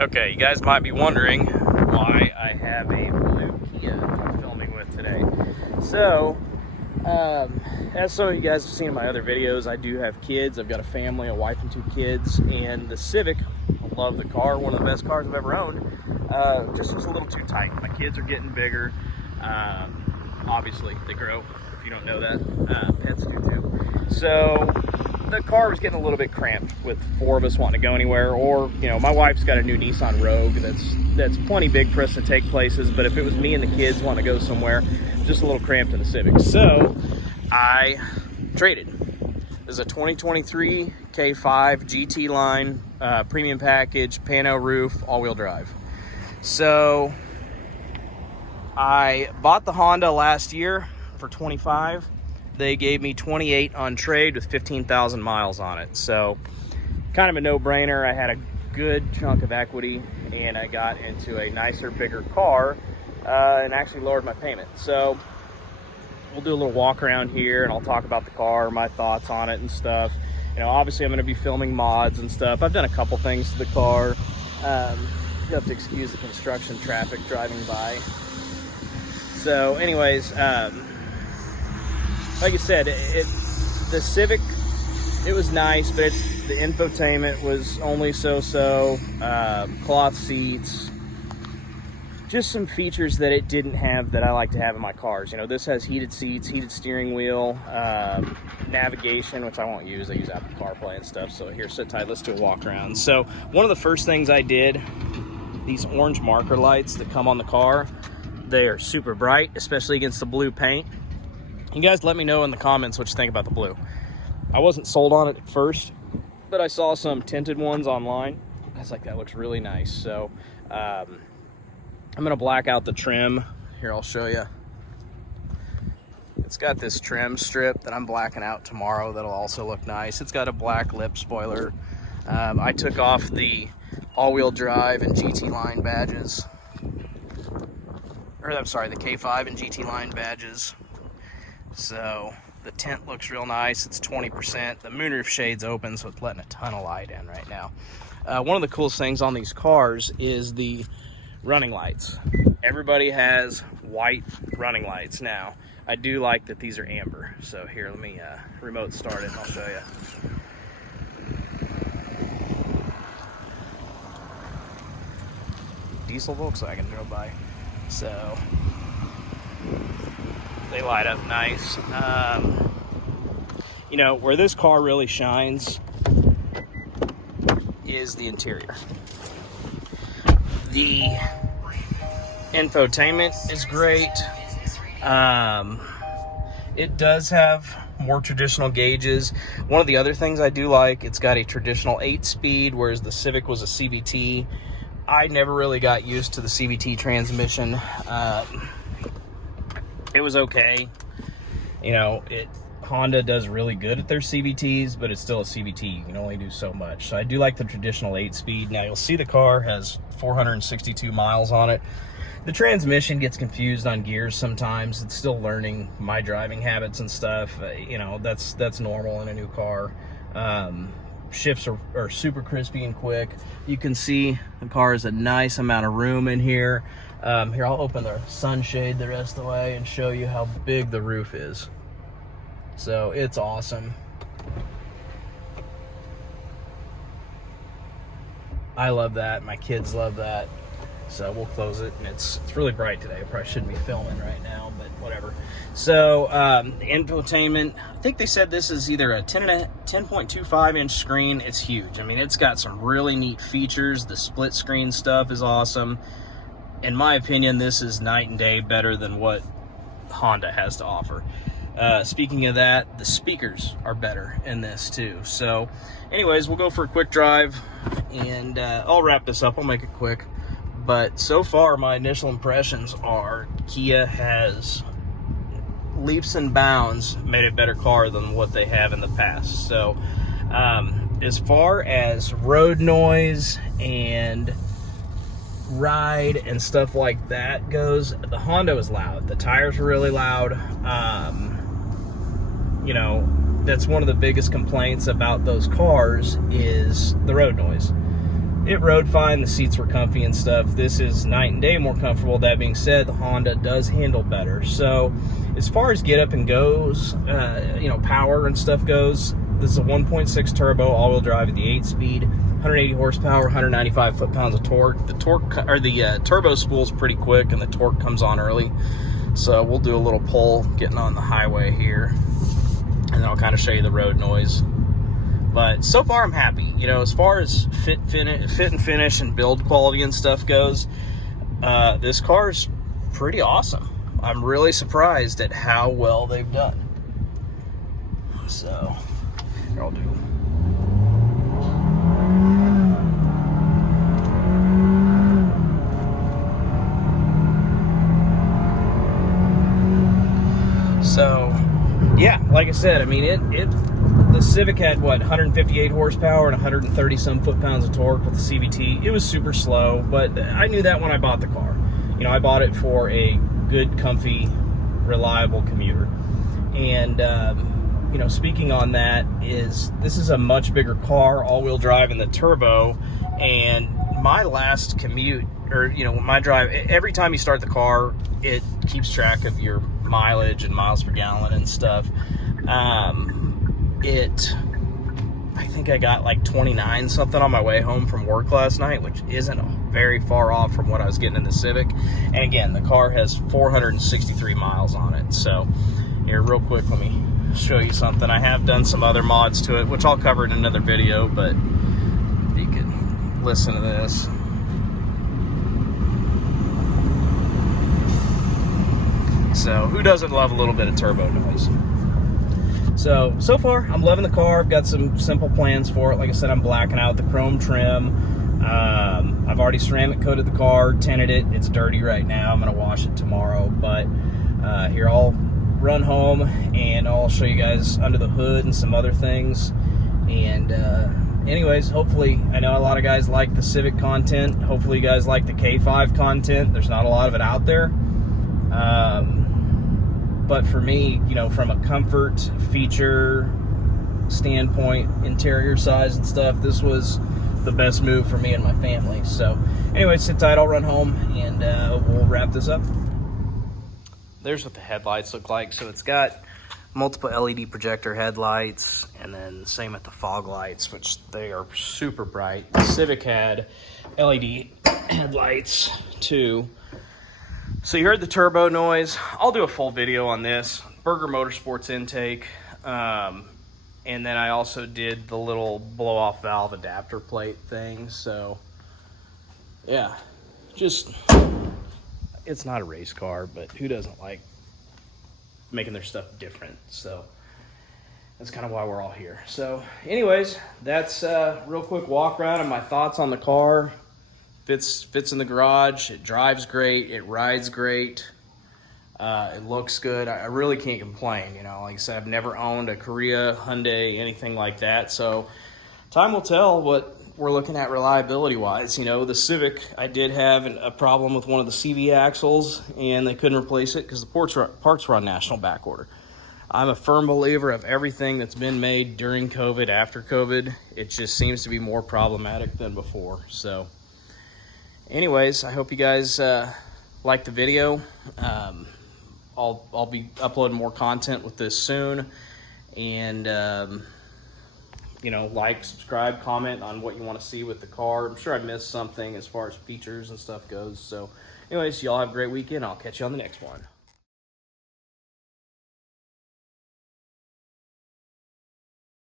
Okay, you guys might be wondering why I have a blue Kia I'm filming with today. So, as some of you guys have seen in my other videos, I do have kids. I've got a family, a wife and 2 kids, and the Civic, I love the car, one of the best cars I've ever owned, just was a little too tight. My kids are getting bigger. Obviously, they grow, if you don't know that. Pets do too. So, the car was getting a little bit cramped with 4 of us wanting to go anywhere, or, you know, my wife's got a new Nissan Rogue that's plenty big for us to take places, but if it was me and the kids wanting to go somewhere, just a little cramped in the Civic. So I traded. This is a 2023 K5 GT line, premium package, pano roof, all-wheel drive. So I bought the Honda last year for $25,000. They gave me $28,000 on trade with 15,000 miles on it. So kind of a no-brainer. I had a good chunk of equity and I got into a nicer, bigger car and actually lowered my payment. So we'll do a little walk around here and I'll talk about the car, my thoughts on it and stuff. You know, obviously I'm going to be filming mods and stuff. I've done a couple things to the car. You have to excuse the construction traffic driving by. So anyways, like I said, the Civic, it was nice, but the infotainment was only so-so. Cloth seats, just some features that it didn't have that I like to have in my cars. You know, this has heated seats, heated steering wheel, navigation, which I won't use. I use Apple CarPlay and stuff. So here, sit tight, let's do a walk around. So one of the first things I did, these orange marker lights that come on the car, they are super bright, especially against the blue paint. You guys let me know in the comments what you think about the blue. I wasn't sold on it at first, but I saw some tinted ones online. I was like, that looks really nice. So I'm gonna black out the trim. Here, I'll show you. It's got this trim strip that I'm blacking out tomorrow that'll also look nice. It's got a black lip spoiler. I took off the all-wheel drive and GT line badges. Or I'm sorry, the K5 and GT line badges. So the tint looks real nice. It's 20%. The moonroof shade's open, so it's letting a ton of light in right now. One of the coolest things on these cars is the running lights. Everybody has white running lights now. I do like that these are amber. So here, let me remote start it and I'll show you. Diesel Volkswagen drove by. So they light up nice. You know, where this car really shines is the interior. The infotainment is great. It does have more traditional gauges. One of the other things I do like, it's got a traditional 8-speed, whereas the Civic was a CVT. I never really got used to the CVT transmission. It was okay. You know, Honda does really good at their CVTs, but it's still a CVT. You can only do so much. So I do like the traditional 8-speed. Now you'll see the car has 462 miles on it. The transmission gets confused on gears sometimes. It's still learning my driving habits and stuff. You know, that's normal in a new car. Shifts are super crispy and quick. You can see the car has a nice amount of room in here. Here, I'll open the sunshade the rest of the way and show you how big the roof is. So it's awesome. I love that. My kids love that. So we'll close it, and it's really bright today. I probably shouldn't be filming right now, but whatever. So the infotainment, I think they said this is either a 10.25-inch screen. It's huge. I mean, it's got some really neat features. The split screen stuff is awesome. In my opinion, this is night and day better than what Honda has to offer. Speaking of that, the speakers are better in this too. So anyways, we'll go for a quick drive, and I'll wrap this up. I'll make it quick. But so far, my initial impressions are Kia has leaps and bounds made a better car than what they have in the past. So as far as road noise and ride and stuff like that goes, the Honda was loud. The tires were really loud. You know, that's one of the biggest complaints about those cars is the road noise. it rode fine. The seats were comfy and stuff. This is night and day more comfortable. That being said, the Honda does handle better. So as far as get up and goes, you know, power and stuff goes, this is a 1.6 turbo all-wheel drive at the 8-speed, 180 horsepower, 195 foot-pounds of torque. The torque, or the turbo spool's pretty quick, and the torque comes on early. So we'll do a little pull getting on the highway here, and then I'll kind of show you the road noise. But so far I'm happy. You know, as far as fit and finish and build quality and stuff goes, this car is pretty awesome. I'm really surprised at how well they've done. So here I'll do. So yeah, like I said, I mean the Civic had what, 158 horsepower and 130 some foot-pounds of torque with the CVT. It was super slow, but I knew that when I bought the car. You know, I bought it for a good, comfy, reliable commuter. And you know, speaking on that, this is a much bigger car, all-wheel drive in the turbo, and my last commute, or you know, my drive, every time you start the car, it keeps track of your mileage and miles per gallon and stuff. I think I got like 29 something on my way home from work last night, which isn't very far off from what I was getting in the Civic. And again, the car has 463 miles on it. So here, real quick, let me show you something. I have done some other mods to it, which I'll cover in another video, but you can listen to this. So who doesn't love a little bit of turbo noise? So far, I'm loving the car. I've got some simple plans for it. Like I said, I'm blacking out the chrome trim. I've already ceramic coated the car, tinted it. It's dirty right now. I'm going to wash it tomorrow. But here, I'll run home and I'll show you guys under the hood and some other things. And anyways, hopefully, I know a lot of guys like the Civic content. Hopefully you guys like the K5 content. There's not a lot of it out there. But for me, you know, from a comfort, feature standpoint, interior size and stuff, this was the best move for me and my family. So anyway, sit tight, I'll run home and we'll wrap this up. There's what the headlights look like. So it's got multiple LED projector headlights, and then same at the fog lights, which they are super bright. The Civic had LED headlights too. So you heard the turbo noise. I'll do a full video on this. Burger Motorsports intake. And then I also did the little blow-off valve adapter plate thing. So, yeah. Just, it's not a race car, but who doesn't like making their stuff different? So, that's kind of why we're all here. So, anyways, that's a real quick walk around and my thoughts on the car. Fits in the garage. It drives great. It rides great. It looks good. I really can't complain. You know, like I said, I've never owned a Korea, Hyundai, anything like that. So time will tell what we're looking at reliability wise. You know, the Civic, I did have a problem with one of the CV axles, and they couldn't replace it because the parts were on national back order. I'm a firm believer of everything that's been made during COVID, after COVID. It just seems to be more problematic than before. So anyways, I hope you guys like the video. I'll be uploading more content with this soon. And, you know, like, subscribe, comment on what you want to see with the car. I'm sure I missed something as far as features and stuff goes. So anyways, y'all have a great weekend. I'll catch you on the next one.